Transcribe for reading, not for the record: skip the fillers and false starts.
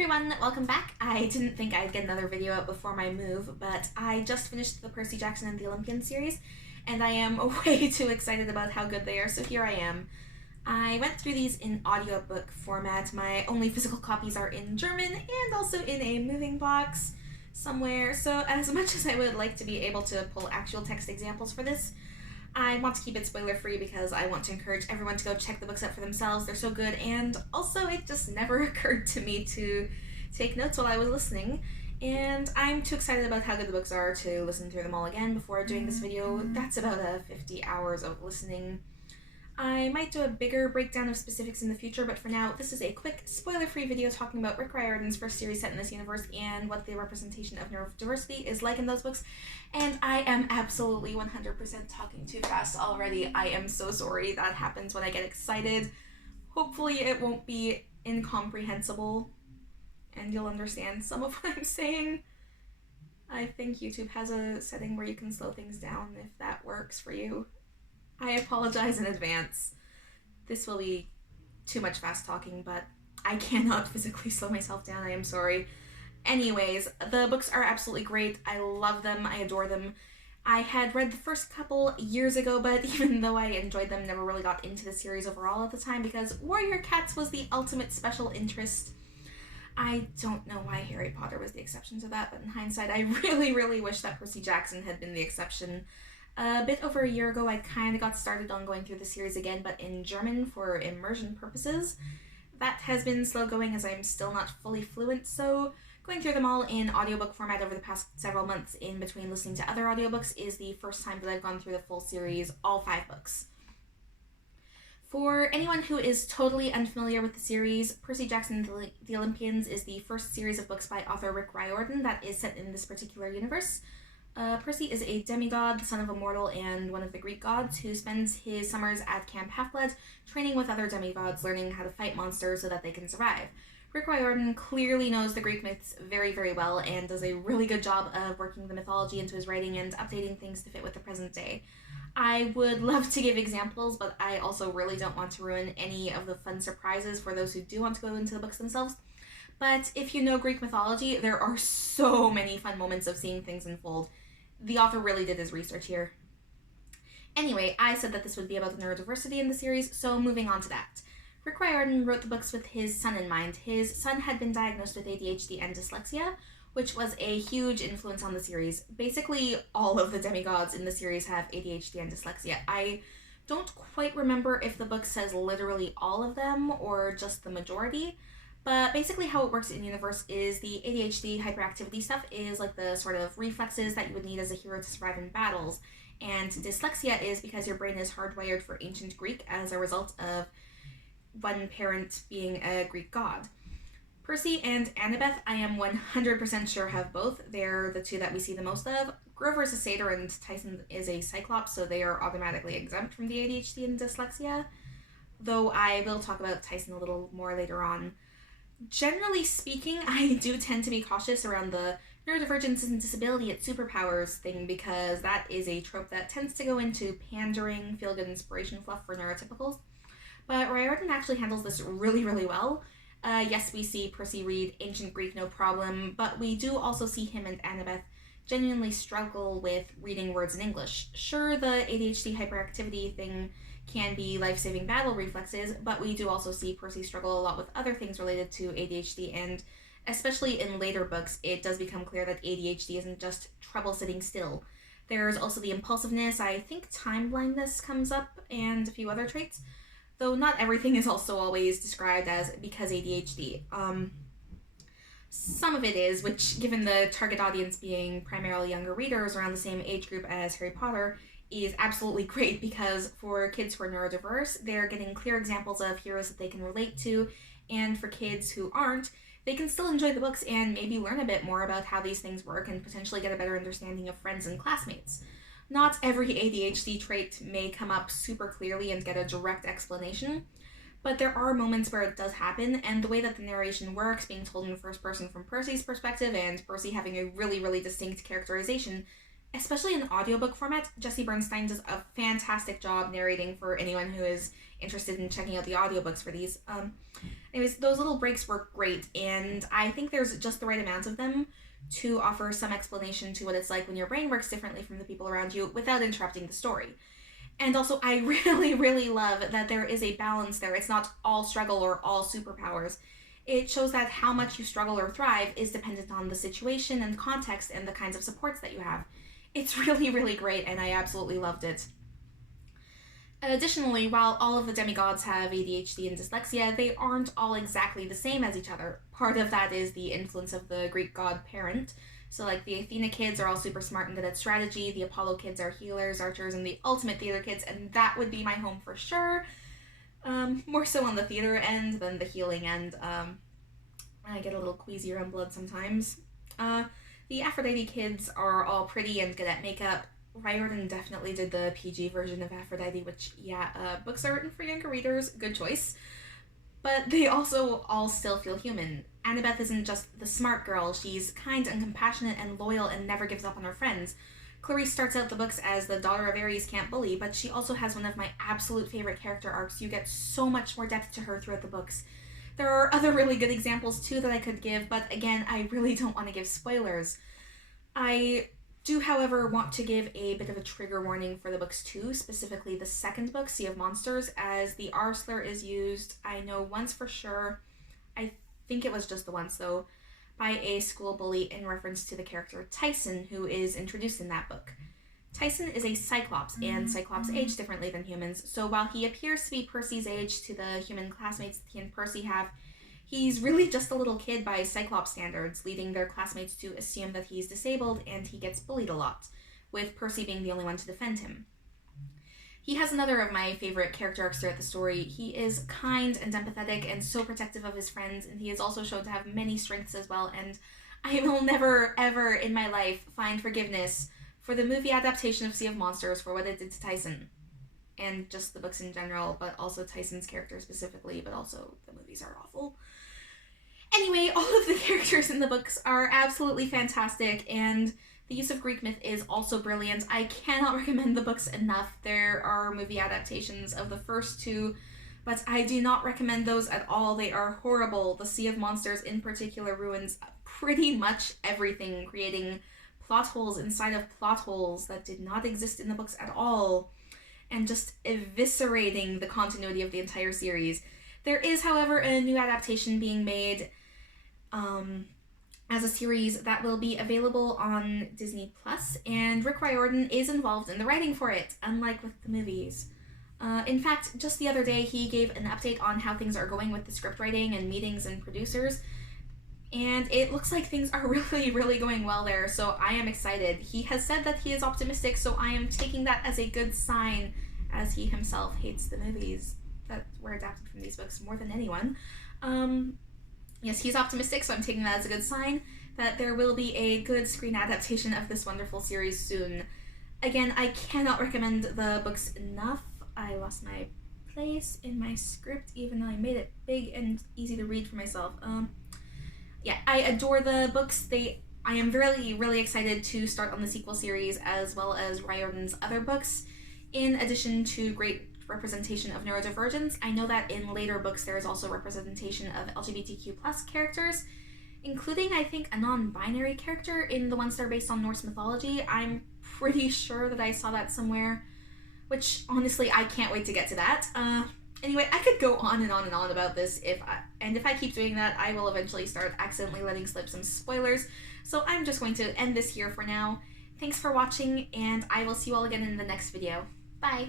everyone, welcome back. I didn't think I'd get another video out before my move, but I just finished the Percy Jackson and the Olympian series, and I am way too excited about how good they are, so here I am. I went through these in audiobook format. My only physical copies are in German and also in a moving box somewhere, so as much as I would like to be able to pull actual text examples for this, I want to keep it spoiler free because I want to encourage everyone to go check the books out for themselves. They're so good, and also it just never occurred to me to take notes while I was listening, and I'm too excited about how good the books are to listen through them all again before doing this video. That's about 50 hours of listening. I might do a bigger breakdown of specifics in the future, but for now, this is a quick, spoiler-free video talking about Rick Riordan's first series set in this universe and what the representation of neurodiversity is like in those books. And I am absolutely 100% talking too fast already. I am so sorry. That happens when I get excited. Hopefully it won't be incomprehensible and you'll understand some of what I'm saying. I think YouTube has a setting where you can slow things down if that works for you. I apologize in advance. This will be too much fast talking, but I cannot physically slow myself down. I am sorry. Anyways, the books are absolutely great. I love them. I adore them. I had read the first couple years ago, but even though I enjoyed them, never really got into the series overall at the time because Warrior Cats was the ultimate special interest. I don't know why Harry Potter was the exception to that, but in hindsight, I really wish that Percy Jackson had been the exception. A bit over a year ago, I kind of got started on going through the series again, but in German for immersion purposes. That has been slow going as I'm still not fully fluent, so going through them all in audiobook format over the past several months in between listening to other audiobooks is the first time that I've gone through the full series, all 5 books. For anyone who is totally unfamiliar with the series, Percy Jackson and the Olympians is the first series of books by author Rick Riordan that is set in this particular universe. Percy is a demigod, the son of a mortal and one of the Greek gods, who spends his summers at Camp Half-Blood training with other demigods, learning how to fight monsters so that they can survive. Rick Riordan clearly knows the Greek myths very well and does a really good job of working the mythology into his writing and updating things to fit with the present day. I would love to give examples, but I also really don't want to ruin any of the fun surprises for those who do want to go into the books themselves. But if you know Greek mythology, there are so many fun moments of seeing things unfold. The author really did his research here. Anyway, I said that this would be about the neurodiversity in the series, so moving on to that. Rick Riordan wrote the books with his son in mind. His son had been diagnosed with ADHD and dyslexia, which was a huge influence on the series. Basically, all of the demigods in the series have ADHD and dyslexia. I don't quite remember if the book says literally all of them or just the majority, but basically how it works in universe is the ADHD hyperactivity stuff is like the sort of reflexes that you would need as a hero to survive in battles, and dyslexia is because your brain is hardwired for ancient Greek as a result of one parent being a Greek god. Percy and Annabeth, I am 100% sure have both. They're the two that we see the most of. Grover is a satyr and Tyson is a cyclops, so they are automatically exempt from the ADHD and dyslexia, though I will talk about Tyson a little more later on. Generally speaking, I do tend to be cautious around the neurodivergence and disability at superpowers thing because that is a trope that tends to go into pandering, feel-good inspiration fluff for neurotypicals. But Riordan actually handles this really well. Yes, we see Percy read ancient Greek no problem, but we do also see him and Annabeth genuinely struggle with reading words in English. Sure, the ADHD hyperactivity thing can be life-saving battle reflexes, but we do also see Percy struggle a lot with other things related to ADHD, and especially in later books, it does become clear that ADHD isn't just trouble sitting still. There's also the impulsiveness, I think time blindness comes up, and a few other traits, though not everything is also always described as because ADHD. Some of it is, which given the target audience being primarily younger readers around the same age group as Harry Potter, is absolutely great because for kids who are neurodiverse, they're getting clear examples of heroes that they can relate to, and for kids who aren't, they can still enjoy the books and maybe learn a bit more about how these things work and potentially get a better understanding of friends and classmates. Not every ADHD trait may come up super clearly and get a direct explanation, but there are moments where it does happen, and the way that the narration works, being told in the first person from Percy's perspective, and Percy having a really distinct characterization, especially in audiobook format. Jesse Bernstein does a fantastic job narrating for anyone who is interested in checking out the audiobooks for these. Anyways, those little breaks work great, and I think there's just the right amount of them to offer some explanation to what it's like when your brain works differently from the people around you without interrupting the story. And also, I really, really love that there is a balance there. It's not all struggle or all superpowers. It shows that how much you struggle or thrive is dependent on the situation and context and the kinds of supports that you have. It's really, really great, and I absolutely loved it. Additionally, while all of the demigods have ADHD and dyslexia, they aren't all exactly the same as each other. Part of that is the influence of the Greek god parent. So, like, the Athena kids are all super smart and good at strategy, the Apollo kids are healers, archers, and the ultimate theater kids, and that would be my home for sure. More so on the theater end than the healing end. I get a little queasy around blood sometimes. The Aphrodite kids are all pretty and good at makeup. Riordan definitely did the PG version of Aphrodite, which, books are written for younger readers, good choice. But they also all still feel human. Annabeth isn't just the smart girl, she's kind and compassionate and loyal and never gives up on her friends. Clarice starts out the books as the daughter of Ares can't bully, but she also has one of my absolute favorite character arcs. You get so much more depth to her throughout the books. There are other really good examples too that I could give, but again, I really don't want to give spoilers. I do, however, want to give a bit of a trigger warning for the books too, specifically the second book, Sea of Monsters, as the R slur is used, I know once for sure, I think it was just the once though, by a school bully in reference to the character Tyson, who is introduced in that book. Tyson is a Cyclops, and Cyclops age differently than humans, so while he appears to be Percy's age to the human classmates that he and Percy have, he's really just a little kid by Cyclops standards, leading their classmates to assume that he's disabled, and he gets bullied a lot, with Percy being the only one to defend him. He has another of my favorite character arcs throughout the story. He is kind and empathetic and so protective of his friends, and he is also shown to have many strengths as well, and I will never, ever in my life find forgiveness for the movie adaptation of Sea of Monsters for what it did to Tyson. And just the books in general, but also Tyson's character specifically, but also the movies are awful. Anyway, all of the characters in the books are absolutely fantastic, and the use of Greek myth is also brilliant. I cannot recommend the books enough. There are movie adaptations of the first two, but I do not recommend those at all. They are horrible. The Sea of Monsters in particular ruins pretty much everything, creating plot holes inside of plot holes that did not exist in the books at all, and just eviscerating the continuity of the entire series. There is, however, a new adaptation being made as a series that will be available on Disney+, and Rick Riordan is involved in the writing for it, unlike with the movies. In fact, just the other day, he gave an update on how things are going with the script writing and meetings and producers, and it looks like things are really, really going well there, so I am excited. He has said that he is optimistic, so I am taking that as a good sign, as he himself hates the movies that were adapted from these books more than anyone. Yes, he's optimistic, so I'm taking that as a good sign that there will be a good screen adaptation of this wonderful series soon. Again, I cannot recommend the books enough. I lost my place in my script, even though I made it big and easy to read for myself. I adore the books. I am really, really excited to start on the sequel series, as well as Riordan's other books, in addition to great representation of neurodivergence. I know that in later books there is also representation of LGBTQ+ characters, including, I think, a non-binary character in the ones that are based on Norse mythology. I'm pretty sure that I saw that somewhere, which, honestly, I can't wait to get to that. Anyway, I could go on and on and on about this, if I keep doing that, I will eventually start accidentally letting slip some spoilers, so I'm just going to end this here for now. Thanks for watching, and I will see you all again in the next video. Bye!